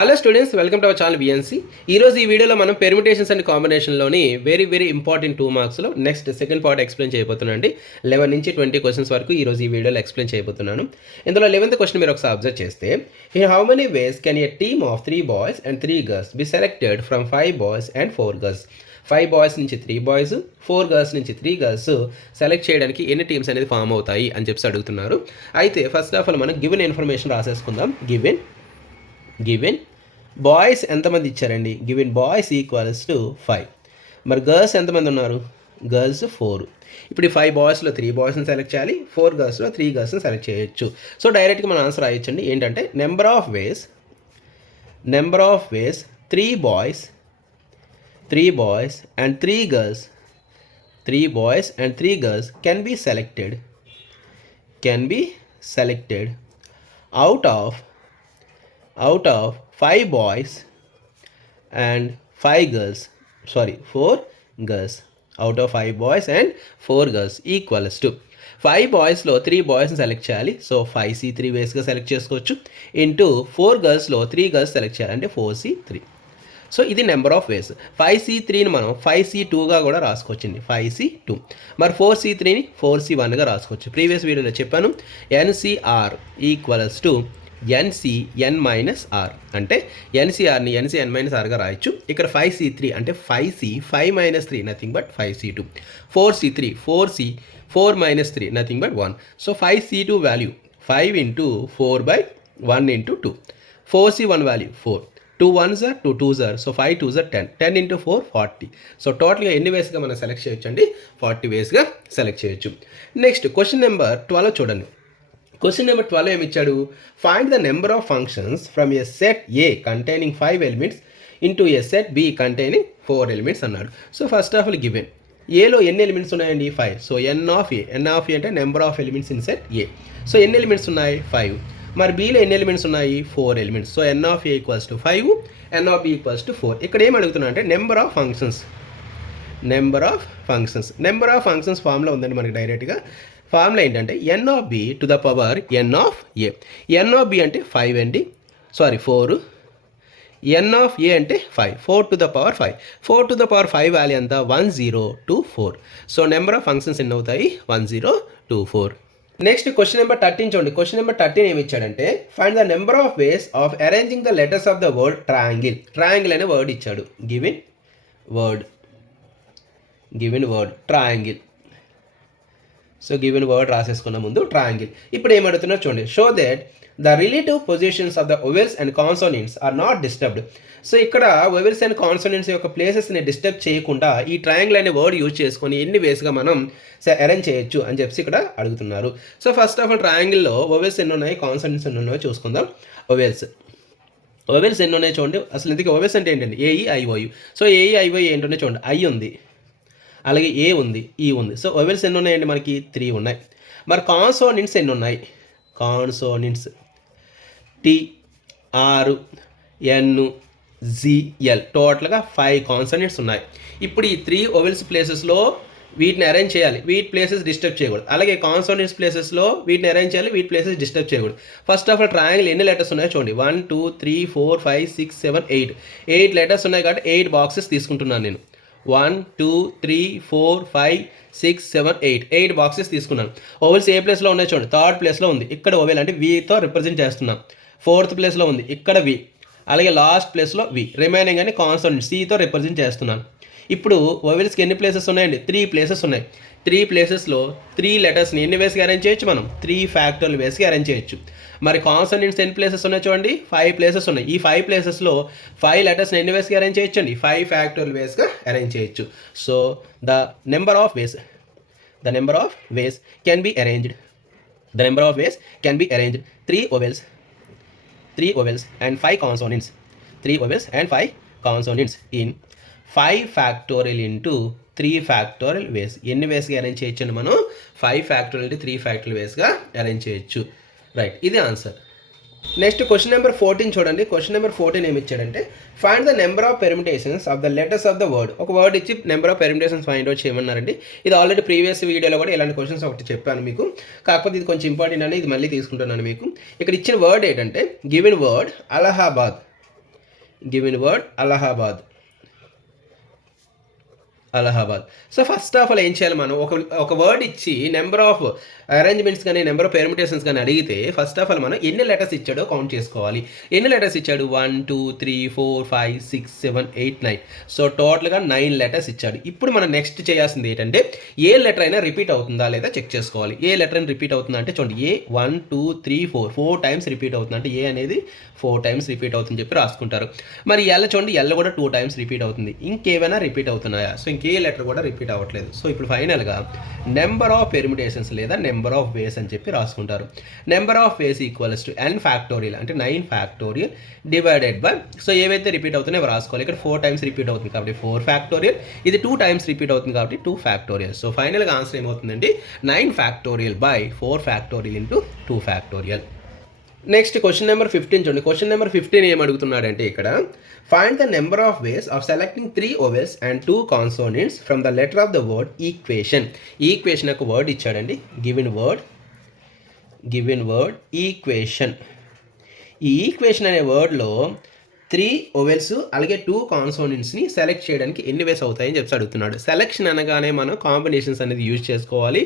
Hello students, welcome to our channel VNC. ఈరోజు ఈ వీడియోలో మనం పెర్మిటేషన్స్ అండ్ కాంబినేషన్లోని వెరీ ఇంపార్టెంట్ 2 మార్క్స్లో నెక్స్ట్ సెకండ్ పార్ట్ ఎక్స్ప్లెయిన్ చేయబోతున్నాను అండి. 11 నుంచి 20 క్వశ్చన్స్ వరకు ఈరోజు ఈ వీడియోలో ఎక్స్ప్లెయిన్ చేయబోతున్నాను. ఇందులో 11th క్వశ్చన్ మీరు ఒకసారి అబ్జర్వ్ చేస్తే, in how many ways can a team of 3 boys and 3 girls B selected from 5 boys and 4 girls. 5 boys నుంచి 3 బాయ్స్, 4 గర్ల్స్ నుంచి 3 గర్ల్స్ సెలెక్ట్ చేయడానికి ఎన్ని టీమ్స్ అనేది ఫామ్ అవుతాయి అని చెప్పి అడుగుతున్నారు. అయితే ఫస్ట్ ఆఫ్ ఆల్ మనం గివెన్ ఇన్ఫర్మేషన్ రాసేసుకుందాం. గివెన్ బాయ్స్ ఎంతమంది ఇచ్చారండి? Given boys equals to 5. మరి గర్ల్స్ ఎంతమంది ఉన్నారు? గర్ల్స్ 4. ఇప్పుడు ఈ 5 బాయ్స్లో 3 బాయ్స్ని సెలెక్ట్ చేయాలి, 4 గర్ల్స్లో 3 గర్ల్స్ని సెలెక్ట్ చేయొచ్చు. సో డైరెక్ట్గా మన ఆన్సర్ రాయొచ్చండి. ఏంటంటే number of ways 3 boys and 3 girls, 3 boys and 3 girls can be selected out of 5 boys and 5 girls, 4 girls, out of 5 boys and 4 girls equals to 5 బాయ్స్లో 3 బాయ్స్ని select చేయాలి. So 5C3 వేస్గా select చేసుకోవచ్చు. Into 4 గర్ల్స్లో 3 girls select చేయాలి, అంటే 4C3. So ఇది number of వేస్. 5C3ని మనం 5C2గా కూడా రాసుకోవచ్చండి, 5C2. మరి 4C3ని 4C1గా రాసుకోవచ్చు. Previous వీడియోలో చెప్పాను, NCR ఈక్వల్స్ టు NCN-R, అంటే NCRని NCN-Rగా రాయొచ్చు. ఇక్కడ 5C3 అంటే 5C 5 - 3 nothing but 5C2. 4C3 4C 4 - 3 nothing but 1. So 5C2 value 5 × 4/1 × 2. 4C1 value 4. 2 1s are 2 2s are, so 5 2s are 10. 10 × 4 40. So టోటల్గా ఎన్ని వేస్గా మనం సెలెక్ట్ చేయొచ్చు అండి? 40 వేస్గా సెలెక్ట్ చేయొచ్చు. నెక్స్ట్ క్వశ్చన్ నెంబర్ 12 చూడండి. క్వశ్చన్ నెంబర్ 12 ఏమి ఇచ్చాడు? Find the number of functions from a set A containing 5 elements into a set B containing 4 elements అన్నాడు. So first of all given ఏలో ఎన్ని ఎలిమెంట్స్ ఉన్నాయండి? 5. సో ఎన్ ఆఫ్ ఏ అంటే number of elements in set A. So ఎన్ని elements ఉన్నాయి? 5. మరి బీలో ఎన్ని ఎలిమెంట్స్ ఉన్నాయి? 4 elements. So n of A equals to 5, n of B equals to 4. ఇక్కడ ఏం అడుగుతున్నా అంటే నెంబర్ ఆఫ్ ఫంక్షన్స్ ఫార్ములా ఉందండి మనకి. డైరెక్ట్గా ఫార్ములా ఏంటంటే n of B to the power n of A. N of B అంటే 5 అండి, 4. ఎన్ ఆఫ్ ఏ అంటే 5, 4 to the power 5. 4 to the power 5 value ఎంత? 1024. సో నెంబర్ ఆఫ్ ఫంక్షన్స్ ఎన్ని అవుతాయి? 1024. నెక్స్ట్ క్వశ్చన్ నెంబర్ 13 చూడండి. క్వశ్చన్ నెంబర్ 13 ఏమి ఇచ్చాడంటే, find the number of ways of arranging the letters of the word triangle. Triangle అనే word ఇచ్చాడు. Given word triangle. So given word రాసేసుకున్న ముందు ట్రయాంగిల్. ఇప్పుడు ఏమడుగుతున్నారు చూడండి. Show that the relative positions of the vowels and consonants are not disturbed. So ఇక్కడ vowels and consonants యొక్క ప్లేసెస్ని డిస్టర్బ్ చేయకుండా ఈ ట్రయాంగిల్ అనే వర్డ్ యూజ్ చేసుకొని ఎన్ని వేస్గా మనం అరేంజ్ చేయొచ్చు అని చెప్పి ఇక్కడ అడుగుతున్నారు. సో ఫస్ట్ ఆఫ్ ఆల్ ట్రయాంగిల్లో వొవెల్స్ ఎన్ని ఉన్నాయి, కాన్సోనెంట్స్ ఎన్ని ఉన్నాయో చూసుకుందాం. వొవెల్స్ ఎన్ని ఉన్నాయి చూడండి. అసలు ఇందుకే వొవెల్స్ అంటే ఏంటండి? AEIOU. సో AEIOU ఏంటంటే చూడండి, ఐ ఉంది, అలాగే ఏ ఉంది, ఈ ఉంది. సో వొవెల్స్ ఎన్ని ఉన్నాయండి? మనకి 3 ఉన్నాయి. మరి కాన్సోనెంట్స్ ఎన్ని ఉన్నాయి? కాన్సోనెంట్స్ TRNZL టోటల్గా 5 కాన్సోనెంట్స్ ఉన్నాయి. ఇప్పుడు ఈ 3 వొవెల్స్ ప్లేసెస్లో వీటిని అరేంజ్ చేయాలి, వీటి ప్లేసెస్ డిస్టర్బ్ చేయకూడదు. అలాగే కాన్సోనెంట్స్ ప్లేసెస్లో వీటిని అరేంజ్ చేయాలి, వీటి ప్లేసెస్ డిస్టర్బ్ చేయకూడదు. ఫస్ట్ ఆఫ్ ఆల్ ట్రయాంగిల్ ఎన్ని లెటర్స్ ఉన్నాయో చూడండి. 1 2 3 4 5 6 7 8 లెటర్స్ ఉన్నాయి కాబట్టి 8 బాక్సెస్ తీసుకుంటున్నాను నేను. 1 2 3 4 5 6 7 8 బాక్సెస్ తీసుకున్నాను. ఓవెల్స్ ఏ ప్లేస్లో ఉన్నాయి చూడండి. 3rd ప్లేస్లో ఉంది. ఇక్కడ ఓవెల్ అంటే వీతో రిప్రజెంట్ చేస్తున్నాం. 4th ప్లేస్లో ఉంది, ఇక్కడ వి. అలాగే లాస్ట్ ప్లేస్లో వి. రిమైనింగ్ అని కాన్సోనెంట్ సితో రిప్రజెంట్ చేస్తున్నాను. ఇప్పుడు ఓవెల్స్కి ఎన్ని ప్లేసెస్ ఉన్నాయండి? 3 ప్లేసెస్ ఉన్నాయి. 3 ప్లేసెస్లో 3 లెటర్స్ని ఎన్ని వేస్గా అరేంజ్ చేయొచ్చు మనం? 3 ఫ్యాక్టోరియల్ వేస్గా అరేంజ్ చేయొచ్చు. మరి కాన్సోనెంట్స్ ఎన్ని ప్లేసెస్ ఉన్నాయి చూడండి? 5 ప్లేసెస్ ఉన్నాయి. ఈ 5 ప్లేసెస్లో 5 లెటర్స్ని ఎన్ని వేస్గా అరేంజ్ చేయొచ్చండి? 5 ఫ్యాక్టోరియల్ వేస్గా అరేంజ్ చేయొచ్చు. So the number of ways can be arranged. 3 vowels and 5 consonants. 3 vowels and 5 consonants in 5 factorial into 3 factorial ways. ఎన్ని వేస్గా అరేంజ్ చేయొచ్చు మనం? 5 factorial into 3 factorial వేస్గా అరేంజ్ చేయొచ్చు. రైట్, ఇది ఆన్సర్. నెక్స్ట్ క్వశ్చన్ నెంబర్ 14 చూడండి. Question number 14 ఏమి ఇచ్చాడంటే, find the number of permutations of the letters of the word. ఒక వర్డ్ ఇచ్చి number of permutations find out చేయమన్నారండి. ఇది ఆల్రెడీ ప్రీవియస్ వీడియోలో కూడా ఇలాంటి క్వశ్చన్స్ ఒకటి చెప్పాను మీకు. కాకపోతే ఇది కొంచెం ఇంపార్టెంట్ అని ఇది మళ్ళీ తీసుకుంటున్నాను మీకు. ఇక్కడ ఇచ్చిన వర్డ్ ఏంటంటే, given word Allahabad. Given word Allahabad. So first of all ఏం చేయాలి, మనం ఒక వర్డ్ ఇచ్చి నెంబర్ ఆఫ్ అరేంజ్మెంట్స్ కానీ నెంబర్ ఆఫ్ పెర్మిటేషన్స్ కానీ అడిగితే ఫస్ట్ ఆఫ్ ఆల్ మనం ఎన్ని లెటర్స్ ఇచ్చాడో కౌంట్ చేసుకోవాలి. ఎన్ని లెటర్స్ ఇచ్చాడు, 1 2 3 4 5 6 7 8 9. సో టోటల్గా 9 లెటర్స్ ఇచ్చాడు. ఇప్పుడు మనం నెక్స్ట్ చేయాల్సింది ఏంటంటే ఏ లెటర్ అయినా రిపీట్ అవుతుందా లేదా చెక్ చేసుకోవాలి. ఏ లెటర్ అయినా రిపీట్ అవుతుందా అంటే చూడండి, ఏ 1 2 3 4 టైమ్స్ రిపీట్ అవుతుంది అంటే ఏ అనేది 4 టైమ్స్ రిపీట్ అవుతుందని చెప్పి రాసుకుంటారు. మరి ఎల్ చూడండి, ఎల్ కూడా 2 టైమ్స్ రిపీట్ అవుతుంది. ఇంకేమైనా రిపీట్ అవుతున్నాయా, సో ఇంకే లెటర్ కూడా రిపీట్ అవ్వట్లేదు. సో ఇప్పుడు ఫైనల్గా నెంబర్ ఆఫ్ పెర్మిటేషన్స్ లేదా నెంబర్ ఆఫ్ వేస్ అని చెప్పి రాసుకుంటారు. Number of ways equals to n factorial అంటే 9 ఫ్యాక్టోరియల్ డివైడెడ్ బై, సో ఏవైతే రిపీట్ అవుతున్నాయో రాసుకోవాలి. ఇక్కడ 4 టైమ్స్ రిపీట్ అవుతుంది కాబట్టి 4 ఫ్యాక్టోరియల్, ఇది 2 టైమ్స్ రిపీట్ అవుతుంది కాబట్టి 2 ఫ్యాక్టోరియల్. సో ఫైనల్గా ఆన్సర్ ఏమవుతుందండి, 9 factorial by 4 factorial into 2 factorial. Next question number 15 చూడండి. క్వశ్చన్ నెంబర్ 15 ఏమడుగుతున్నాడంటే ఇక్కడ find the number of ways of selecting 3 vowels and 2 consonants from the letter of the word equation. Equation ఒక word ఇచ్చాడండి, given word equation. ఈ equation అనే వర్డ్లో 3 vowels అలాగే 2 కాన్సోనెంట్స్ని select చేయడానికి ఎన్ని వేస్ అవుతాయని చెప్పి అడుగుతున్నాడు. సెలెక్షన్ అనగానే మనం కాంబినేషన్స్ అనేది యూజ్ చేసుకోవాలి,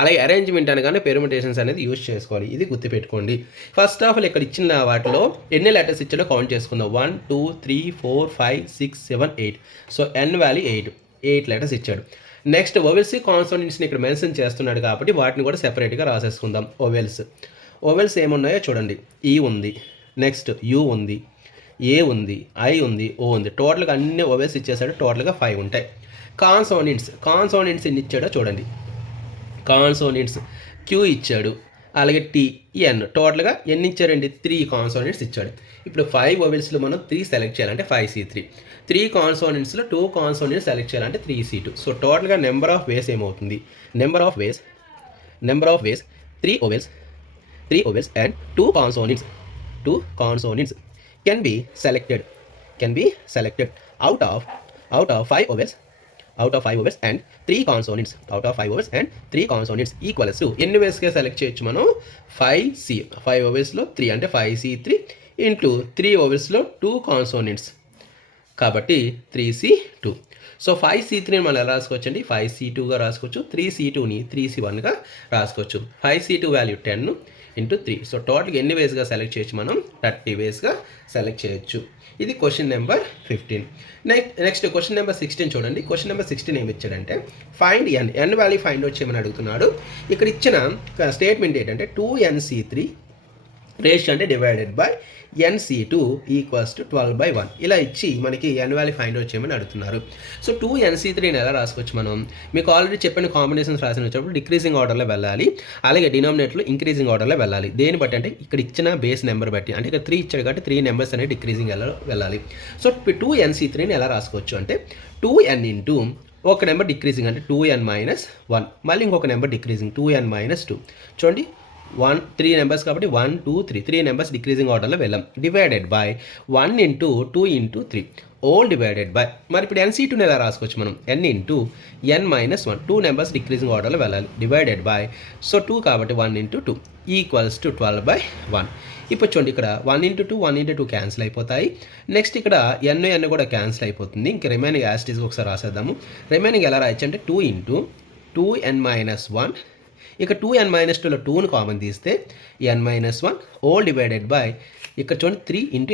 అలాగే అరేంజ్మెంట్ అనగానే పెర్మిటేషన్స్ అనేది యూజ్ చేసుకోవాలి. ఇది గుర్తుపెట్టుకోండి. ఫస్ట్ ఆఫ్ ఆల్ ఇక్కడ ఇచ్చిన వాటిలో ఎన్ని లెటర్స్ ఇచ్చాడో కౌంట్ చేసుకుందాం. 1 2 3 4 5 6 7 8. సో n వాల్యూ 8 లెటర్స్ ఇచ్చాడు. నెక్స్ట్ ఓవెల్స్ కాన్సోనెంట్స్ని ఇక్కడ మెన్షన్ చేస్తున్నాడు కాబట్టి వాటిని కూడా సెపరేట్గా రాసేసుకుందాం. ఓవెల్స్ ఏమున్నాయో చూడండి, ఈ ఉంది, నెక్స్ట్ యూ ఉంది, ఏ ఉంది, ఐ ఉంది, ఓ ఉంది. టోటల్గా అన్ని ఓవెల్స్ ఇచ్చేసాడు. టోటల్గా 5 ఉంటాయి. కాన్సోనెంట్స్ ఎన్ని ఇచ్చాడో చూడండి. కాన్సోనెంట్స్ క్యూ ఇచ్చాడు, అలాగే టీ, ఎన్. టోటల్గా ఎన్ని ఇచ్చారండి, 3 కాన్సోనెంట్స్ ఇచ్చాడు. ఇప్పుడు 5 ఓవెల్స్లో మనం 3 సెలెక్ట్ చేయాలంటే 5C3. 3 కాన్సోనెంట్స్లో 2 కాన్సోనెంట్స్ సెలెక్ట్ చేయాలంటే 3C2. సో టోటల్గా నెంబర్ ఆఫ్ వేస్ ఏమవుతుంది, number of ways 3 vowels and 2 consonants can be selected out of 5 ovels and 3 consonants equals to ఎన్ని వేస్గా సెలెక్ట్ చేయొచ్చు మనం, 5C. 5 ఓవెల్స్లో 3 అంటే 5C3 ఇంటూ 3 ఓవెల్స్లో 2 కాన్సోనెంట్స్ కాబట్టి 3C2. సో 5C3ని మనం ఎలా రాసుకోవచ్చు అండి, 5C2గా రాసుకోవచ్చు. 3C2ని 3C1గా రాసుకోవచ్చు. 5C2 value 10 into 3. సో టోటల్గా ఎన్ని వేస్గా సెలెక్ట్ చేయొచ్చు మనం, 30 వేస్గా సెలెక్ట్ చేయొచ్చు. ఇది question number 15. Next question number 16 చూడండి. క్వశ్చన్ నెంబర్ 16 ఏమి ఇచ్చాడంటే ఫైండ్ ఎన్ వాల్యూ ఫైండ్ అవుట్ చేయమని అడుగుతున్నాడు. ఇక్కడ ఇచ్చిన స్టేట్మెంట్ ఏంటంటే 2NC3 రేషియో అంటే divided by NC2 equals to 12/1 ఇలా ఇచ్చి మనకి ఎన్ వాల్యూ ఫైండ్ అవుట్ చేయమని అడుగుతున్నారు. సో 2NC3ని ఎలా రాసుకోవచ్చు మనం, మీకు ఆల్రెడీ చెప్పిన కాంబినేషన్స్ రాసిన వచ్చినప్పుడు డిక్రీజింగ్ ఆర్డర్లో వెళ్ళాలి, అలాగే డినామినేటర్లో ఇంక్రీజింగ్ ఆర్డర్లో వెళ్ళాలి. దేని బట్టి అంటే ఇక్కడ ఇచ్చిన బేస్ నెంబర్ బట్టి, అంటే ఇక్కడ 3 ఇచ్చాడు కాబట్టి 3 నెంబర్స్ అనేది డిక్రీజింగ్ వెళ్ళాలి. సో 2NC3ని ఎలా రాసుకోవచ్చు అంటే 2n ఇంటూ ఒక నెంబర్ డిక్రీజింగ్ అంటే 2n-1, మళ్ళీ ఇంకొక నెంబర్ డిక్రీజింగ్ 2n-2. చూడండి 3 నెంబర్స్ కాబట్టి 1 2 3 నెంబర్స్ డిక్రీజింగ్ ఆర్డర్లో వెళ్ళాం. Divided by 1 into 2 into 3 whole divided by, మరి ఇప్పుడు NC2ని ఎలా రాసుకోవచ్చు మనం, n into n-1. 2 numbers decreasing ఆర్డర్లో వెళ్ళాలి. డివైడెడ్ బై, సో 2 కాబట్టి 1 ఇంటూ 2 ఈక్వల్స్ టు 12/1. ఇప్పుడు చూడండి ఇక్కడ 1 ఇంటూ 2 క్యాన్సిల్ అయిపోతాయి. నెక్స్ట్ ఇక్కడ n కూడా క్యాన్సిల్ అయిపోతుంది. ఇంకా రిమైనింగ్ యాస్టీస్గా ఒకసారి రాసేద్దాము. రిమైనింగ్ ఎలా రాయొచ్చు అంటే 2 ఇంటూ 2n-1. ఇక 2n-2లో 2ను కామన్ తీస్తే n-1 ఓల్ డివైడెడ్ బై, ఇక్కడ చూడండి 3 into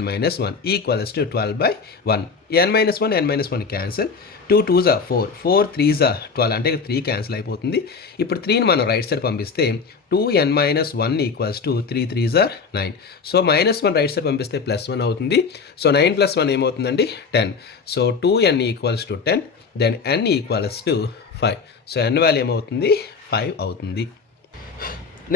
n-1 equals to 12/1. n-1 cancel, 2 2s 4, 4 3s 12 అంటే 3 క్యాన్సిల్ అయిపోతుంది. ఇప్పుడు 3ని మనం రైట్ సైడ్ పంపిస్తే 2n-1 equals to 3 3s 9. So -1 right side పంపిస్తే +1 అవుతుంది. సో 9 + 1 ఏమవుతుందండి 10. So 2n equals to 10, then n equals to 5. So n value ఏమవుతుంది 5 అవుతుంది.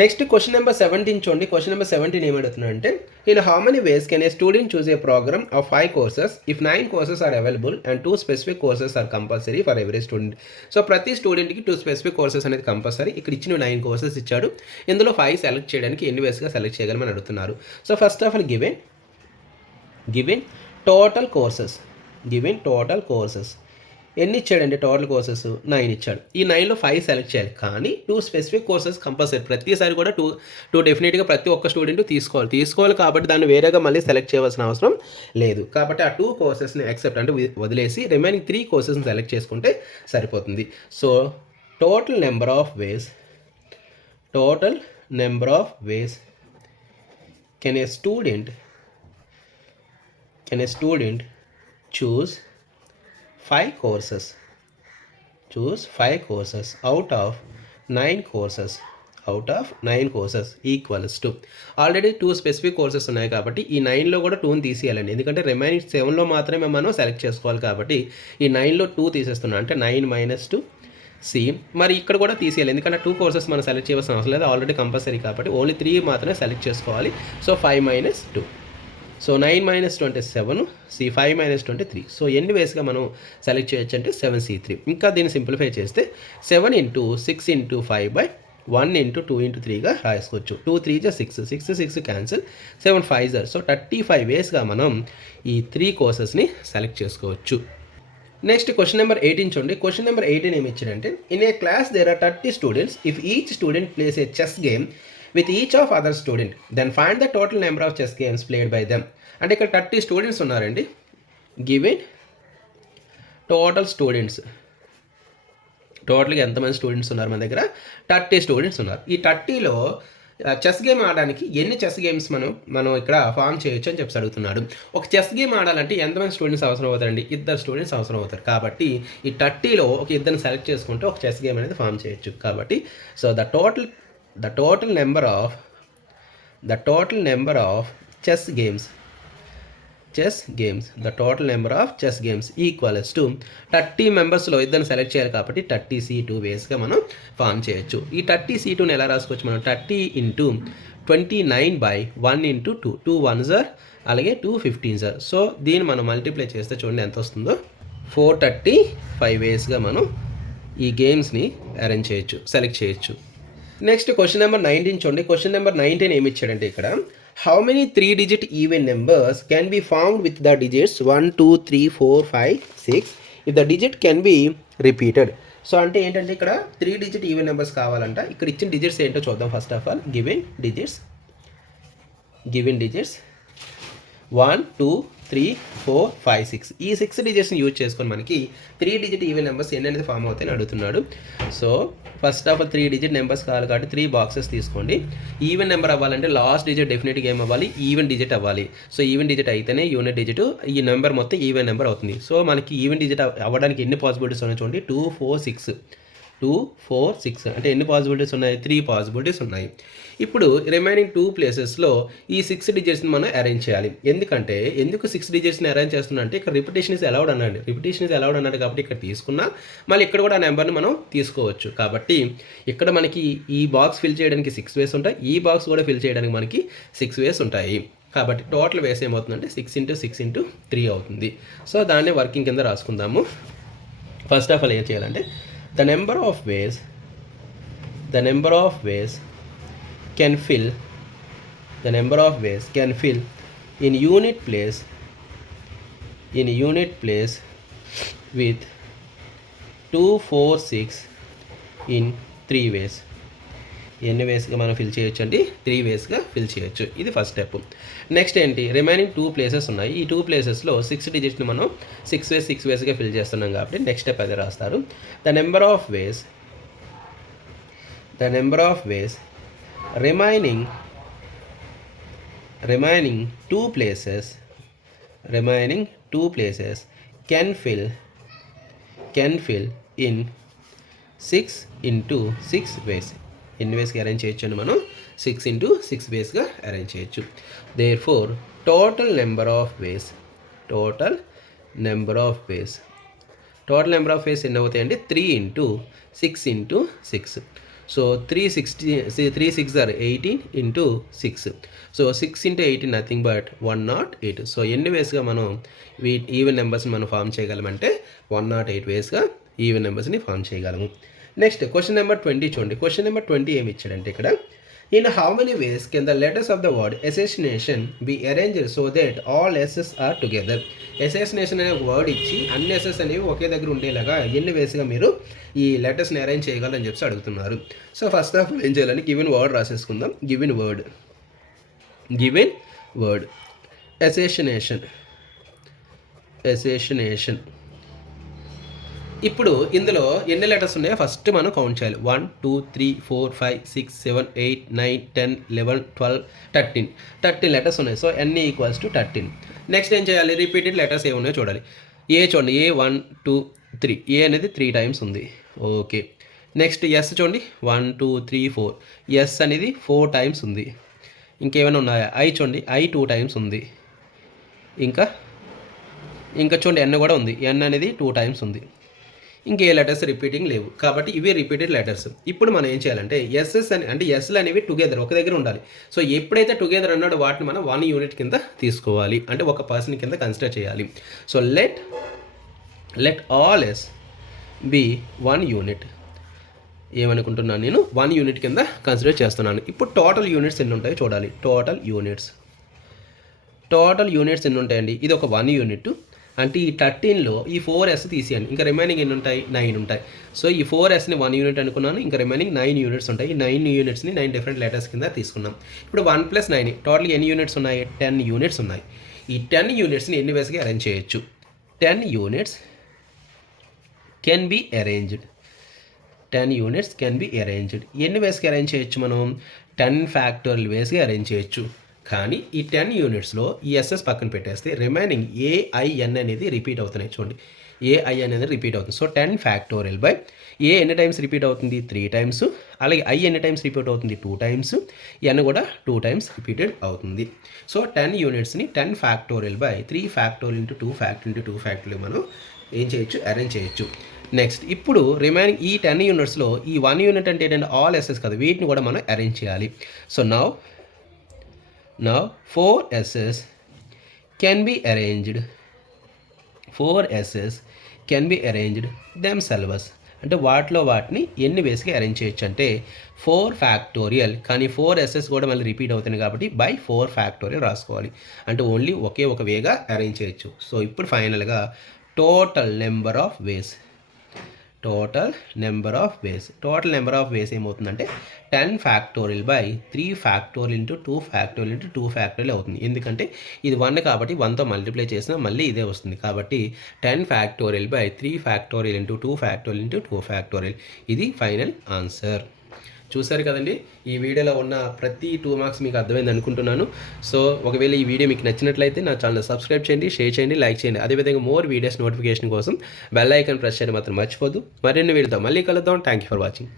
నెక్స్ట్ క్వశ్చన్ నెంబర్ 17 చూడండి. క్వశ్చన్ నెంబర్ 17 ఏమడుగుతున్నా అంటే in how many ways can a student choose a program of 5 courses if 9 courses are available and 2 specific courses are compulsory for every student. So ప్రతి స్టూడెంట్కి 2 specific courses అనేది compulsory. ఇక్కడ ఇచ్చిన 9 courses ఇచ్చాడు. ఇందులో 5 select చేయడానికి ఎన్ని వేస్గా సెలెక్ట్ చేయగలమని అడుగుతున్నారు. So first of all given total courses ఎన్ని ఇచ్చాడండి టోటల్ కోర్సెస్ 9 ఇచ్చాడు. ఈ 9లో 5 సెలెక్ట్ చేయాలి, కానీ 2 స్పెసిఫిక్ కోర్సెస్ కంపల్సరీ. ప్రతిసారి కూడా టూ డెఫినెట్గా ప్రతి ఒక్క స్టూడెంట్ తీసుకోవాలి కాబట్టి దాన్ని వేరేగా మళ్ళీ సెలెక్ట్ చేయవలసిన అవసరం లేదు. కాబట్టి ఆ 2 కోర్సెస్ని యాక్సెప్ట్ అంటే వదిలేసి రిమైనింగ్ 3 కోర్సెస్ని సెలెక్ట్ చేసుకుంటే సరిపోతుంది. So total number of ways can a student choose 5 courses out of 9 courses equals to already 2 specific courses ఉన్నాయి కాబట్టి ఈ 9లో కూడా 2ని తీసేయాలండి. ఎందుకంటే రిమైనింగ్ 7లో మాత్రమే మనం సెలెక్ట్ చేసుకోవాలి కాబట్టి ఈ 9లో 2 తీసేస్తున్నాం, అంటే 9 - 2 సి. మరి ఇక్కడ కూడా తీసేయాలి, ఎందుకంటే 2 కోర్సెస్ మనం సెలెక్ట్ చేయవలసిన అవసరం లేదు, ఆల్రెడీ కంపల్సరీ కాబట్టి ఓన్లీ 3 మాత్రమే సెలెక్ట్ చేసుకోవాలి. సో 5 - 2, సో 9 - 2 అంటే 7, సి 5 - 2 అంటే 3. సో ఎన్ని వేస్గా మనం సెలెక్ట్ చేయొచ్చు అంటే 7C3. ఇంకా దీన్ని సింప్లిఫై చేస్తే 7 × 6 × 5/1 × 2 × 3గా రాసుకోవచ్చు. 2 × 3 = 6, 6 క్యాన్సిల్, 7 × 5 = సో 35 వేస్గా మనం ఈ 3 కోర్సెస్ని సెలెక్ట్ చేసుకోవచ్చు. నెక్స్ట్ క్వశ్చన్ నెంబర్ 18 చూడండి. క్వశ్చన్ నెంబర్ 18 ఏమి ఇచ్చాడంటే, in a class there are 30 students, if each student plays a chess game with each of other student, then find the total number of chess games played by them. అంటే ఇక్కడ 30 students ఉన్నారండి. Given total students, టోటల్గా ఎంతమంది students ఉన్నారు మన దగ్గర? 30 students ఉన్నారు. ఈ 30లో చెస్ గేమ్ ఆడడానికి ఎన్ని చెస్ గేమ్స్ మనం ఇక్కడ ఫామ్ చేయొచ్చు అని చెప్పి అడుగుతున్నాడు. ఒక చెస్ గేమ్ ఆడాలంటే ఎంతమంది స్టూడెంట్స్ అవసరం అవుతారండి? 2 స్టూడెంట్స్ అవసరం అవుతారు. కాబట్టి ఈ 30లో ఒక 2ని సెలెక్ట్ చేసుకుంటే ఒక చెస్ గేమ్ అనేది ఫామ్ చేయొచ్చు. కాబట్టి so the total number of chess games equals to 30 మెంబర్స్లో 2ని సెలెక్ట్ చేయాలి కాబట్టి 30C2 వేస్గా మనం ఫామ్ చేయొచ్చు. ఈ 30C2ని ఎలా రాసుకోవచ్చు మనం? 30 × 29/1 × 2, 2 1s are, అలాగే 2 15s are. సో దీన్ని మనం మల్టిప్లై చేస్తే చూడండి ఎంత వస్తుందో. 435 వేస్గా మనం ఈ గేమ్స్ని అరేంజ్ చేయొచ్చు, సెలెక్ట్ చేయొచ్చు. నెక్స్ట్ క్వశ్చన్ నెంబర్ 19 చూడండి. క్వశ్చన్ నెంబర్ 19 ఏమి ఇచ్చాడంటే ఇక్కడ, how many 3-digit even numbers can be found with the digits 1 2 3 4 5 6 if the digit can be repeated. So అంటే ఏంటంటే ఇక్కడ 3-digit ఈవెన్ నెంబర్స్ కావాలంట. ఇక్కడ ఇచ్చిన డిజిట్స్ ఏంటో చూద్దాం. First of all given digits 1 2 3 4 5 6. ఈ 6 డిజిట్స్ని యూజ్ చేసుకొని మనకి 3-digit ఈవెన్ నెంబర్స్ ఎన్ని అనేది ఫామ్ అవుతాయని అడుగుతున్నాడు. So first of all 3-digit numbers కావాలి కాబట్టి 3 బాక్సెస్ తీసుకోండి. ఈవెన్ నెంబర్ అవ్వాలంటే లాస్ట్ డిజిట్ డెఫినెట్గా ఏం అవ్వాలి? ఈవెన్ డిజిట్ అవ్వాలి. సో ఈవెన్ డిజిట్ అయితేనే యూనిట్ డిజిట్, ఈ నెంబర్ మొత్తం ఈవెన్ నెంబర్ అవుతుంది. సో మనకి ఈవెన్ డిజిట్ అవ్వడానికి ఎన్ని పాసిబిలిటీస్ ఉన్నాయి చూడండి. 2 4 6 అంటే ఎన్ని పాసిబిలిటీస్ ఉన్నాయి? 3 పాసిబిలిటీస్ ఉన్నాయి. ఇప్పుడు రిమైనింగ్ 2 ప్లేసెస్లో ఈ 6 డిజిట్స్ని మనం అరేంజ్ చేయాలి. ఎందుకు 6 డిజిట్స్ని అరేంజ్ చేస్తున్నా అంటే ఇక్కడ రిపిటేషన్ ఇస్ అలౌడ్ అన్నాడు కాబట్టి ఇక్కడ తీసుకున్నా మళ్ళీ ఇక్కడ కూడా ఆ నెంబర్ని మనం తీసుకోవచ్చు. కాబట్టి ఇక్కడ మనకి ఈ బాక్స్ ఫిల్ చేయడానికి 6 వేస్ ఉంటాయి, ఈ బాక్స్ కూడా ఫిల్ చేయడానికి మనకి 6 వేస్ ఉంటాయి. కాబట్టి టోటల్ వేస్ ఏమవుతుందంటే 6 × 6 × 3 అవుతుంది. సో దాన్ని వర్కింగ్ కింద రాసుకుందాము. ఫస్ట్ ఆఫ్ ఆల్ ఏం చేయాలంటే the number of ways can fill in unit place with 2 4 6 in 3 ways. ఎన్ని వేస్గా మనం ఫిల్ చేయొచ్చు అండి? 3 వేస్గా ఫిల్ చేయొచ్చు. ఇది ఫస్ట్ స్టెప్. నెక్స్ట్ ఏంటి? రిమైనింగ్ 2 ప్లేసెస్ ఉన్నాయి. ఈ 2 ప్లేసెస్లో 6 డిజిట్స్ని మనం 6 వేస్గా ఫిల్ చేస్తున్నాం కాబట్టి నెక్స్ట్ స్టెప్ అదే రాస్తారు. The number of ways remaining 2 places can fill in 6 × 6 ways. ఎన్ని వేస్గా అరేంజ్ చేయొచ్చు అని మనం 6 × 6 వేస్గా అరేంజ్ చేయొచ్చు. దేర్ఫోర్ టోటల్ నెంబర్ ఆఫ్ వేస్ ఎన్ని అవుతాయండి? 3 × 6 × 6. So 3 6 are 18 × 6. So 6 × 18 nothing but 108. So ఎన్ని వేస్గా మనం ఈవెన్ నెంబర్స్ని మనం ఫామ్ చేయగలమంటే 108 వేస్గా ఈవెన్ నెంబర్స్ని ఫామ్ చేయగలము. నెక్స్ట్ క్వశ్చన్ నెంబర్ 20 చూడండి. క్వశ్చన్ నెంబర్ 20 ఏమి ఇచ్చాడంటే ఇక్కడ In how many ways can the letters of the word assassination be arranged so that all S's are together? Assassination అనే word ఇచ్చి అన్ని ఎస్ఎస్ అనేవి ఒకే దగ్గర ఉండేలాగా ఎన్ని వేస్గా మీరు ఈ లెటర్స్ని అరేంజ్ చేయగలరని చెప్పి అడుగుతున్నారు. సో ఫస్ట్ ఆఫ్ ఆల్ ఏం చేయాలని గివెన్ వర్డ్ రాసేసుకుందాం. Given word assassination. ఇప్పుడు ఇందులో ఎన్ని లెటర్స్ ఉన్నాయో ఫస్ట్ మనం కౌంట్ చేయాలి. 1 2 3 4 5 6 7 8 9 10 11 12 13 లెటర్స్ ఉన్నాయి. So n equals to 13. Next ఏం చేయాలి, రిపీటెడ్ లెటర్స్ ఏమున్నాయో చూడాలి. ఏ చూడండి, ఏ 1 2 3, ఏ అనేది 3 టైమ్స్ ఉంది. ఓకే. నెక్స్ట్ ఎస్ చూడండి, 1 2 3 4, ఎస్ అనేది 4 టైమ్స్ ఉంది. ఇంకేమైనా ఉన్నాయా? ఐ చూడండి, ఐ 2 టైమ్స్ ఉంది. ఇంకా చూడండి ఎన్ కూడా ఉంది, ఎన్ అనేది 2 టైమ్స్ ఉంది. ఇంకే లెటర్స్ రిపీటింగ్ లేవు కాబట్టి ఇవి రిపీటెడ్ లెటర్స్. ఇప్పుడు మనం ఏం చేయాలంటే ఎస్ఎస్ అంటే ఎస్లు అనేవి టుగెదర్ ఒక దగ్గర ఉండాలి. సో ఎప్పుడైతే టుగెదర్ అన్నాడో వాటిని మనం 1 యూనిట్ కింద తీసుకోవాలి, అంటే ఒక పర్సన్ కింద కన్సిడర్ చేయాలి. So let all S be 1 unit. ఏమనుకుంటున్నాను నేను, 1 యూనిట్ కింద కన్సిడర్ చేస్తున్నాను. ఇప్పుడు టోటల్ యూనిట్స్ ఎన్ని ఉంటాయో చూడాలి. టోటల్ యూనిట్స్ ఎన్ని ఉంటాయండి? ఇది ఒక 1 యూనిట్ అంటే ఈ 13లో ఈ 4s తీసేయండి, ఇంకా రిమైనింగ్ ఎన్ని ఉంటాయి? 9 ఉంటాయి. సో ఈ 4sని 1 యూనిట్ అనుకున్నాను, ఇంకా రిమైనింగ్ 9 యూనిట్స్ ఉంటాయి. ఈ 9 యూనిట్స్ని 9 డిఫరెంట్ లెటర్స్ కింద తీసుకున్నాం. ఇప్పుడు 1 + 9 టోటల్ ఎన్ని యూనిట్స్ ఉన్నాయి? 10 యూనిట్స్ ఉన్నాయి. ఈ 10 యూనిట్స్ని ఎన్ని వేస్గా అరేంజ్ చేయొచ్చు? 10 యూనిట్స్ కెన్ బి అరేంజ్డ్. ఎన్ని వేస్గా అరేంజ్ చేయొచ్చు మనం? 10 ఫ్యాక్టోరియల్ వేస్గా అరేంజ్ చేయొచ్చు. కానీ ఈ 10 యూనిట్స్లో ఈ ఎస్ఎస్ పక్కన పెట్టేస్తే రిమైనింగ్ ఏఐఎన్ అనేది రిపీట్ అవుతున్నాయి. చూడండి, ఏఐఎన్ అనేది రిపీట్ అవుతుంది. సో 10 ఫ్యాక్టోరియల్ బై ఏ ఎన్ని టైమ్స్ రిపీట్ అవుతుంది? 3 టైమ్స్. అలాగే ఐ ఎన్ని టైమ్స్ రిపీట్ అవుతుంది? 2 టైమ్స్. ఎన్ కూడా 2 టైమ్స్ రిపీటెడ్ అవుతుంది. So 10 యూనిట్స్ని 10 factorial by 3 factorial into 2 factorial into 2 factorial మనం ఏం చేయొచ్చు? అరేంజ్ చేయొచ్చు. నెక్స్ట్ ఇప్పుడు రిమైనింగ్ ఈ 10 యూనిట్స్లో ఈ 1 యూనిట్ అంటే ఏంటంటే ఆల్ ఎస్ఎస్ కదా, వీటిని కూడా మనం అరేంజ్ చేయాలి. So Now 4 S's can be arranged. 4 S's can be arranged themselves. అంటే వాటిని ఎన్ని వేస్గా అరేంజ్ చేయొచ్చు అంటే 4 ఫ్యాక్టోరియల్. కానీ 4 S's కూడా మళ్ళీ రిపీట్ అవుతుంది కాబట్టి బై 4 ఫ్యాక్టోరియల్ రాసుకోవాలి. అంటే ఓన్లీ ఒకే ఒక వేగా అరేంజ్ చేయొచ్చు. సో ఇప్పుడు ఫైనల్గా టోటల్ నెంబర్ ఆఫ్ వేస్ ఏమవుతుందంటే 10 factorial by 3 factorial into 2 factorial into 2 factorial అవుతుంది. ఎందుకంటే ఇది 1 కాబట్టి 1తో మల్టిప్లై చేసినా మళ్ళీ ఇదే వస్తుంది. కాబట్టి 10 factorial by 3 factorial into 2 factorial into 2 factorial ఇది ఫైనల్ ఆన్సర్. చూసారు కదండి, ఈ వీడియోలో ఉన్న ప్రతి 2 మార్క్స్ మీకు అర్థమైంది అనుకుంటున్నాను. సో ఒకవేళ ఈ వీడియో మీకు నచ్చినట్లయితే నా ఛానల్ సబ్స్క్రైబ్ చేయండి, షేర్ చేయండి, లైక్ చేయండి. అదేవిధంగా మోర్ వీడియోస్ నోటిఫికేషన్ కోసం బెల్ ఐకాన్ ప్రెస్ చేయడం మాత్రం మర్చిపోద్దు. మరిన్ని వీడియోతో మళ్ళీ కలుద్దాం. Thank you for watching.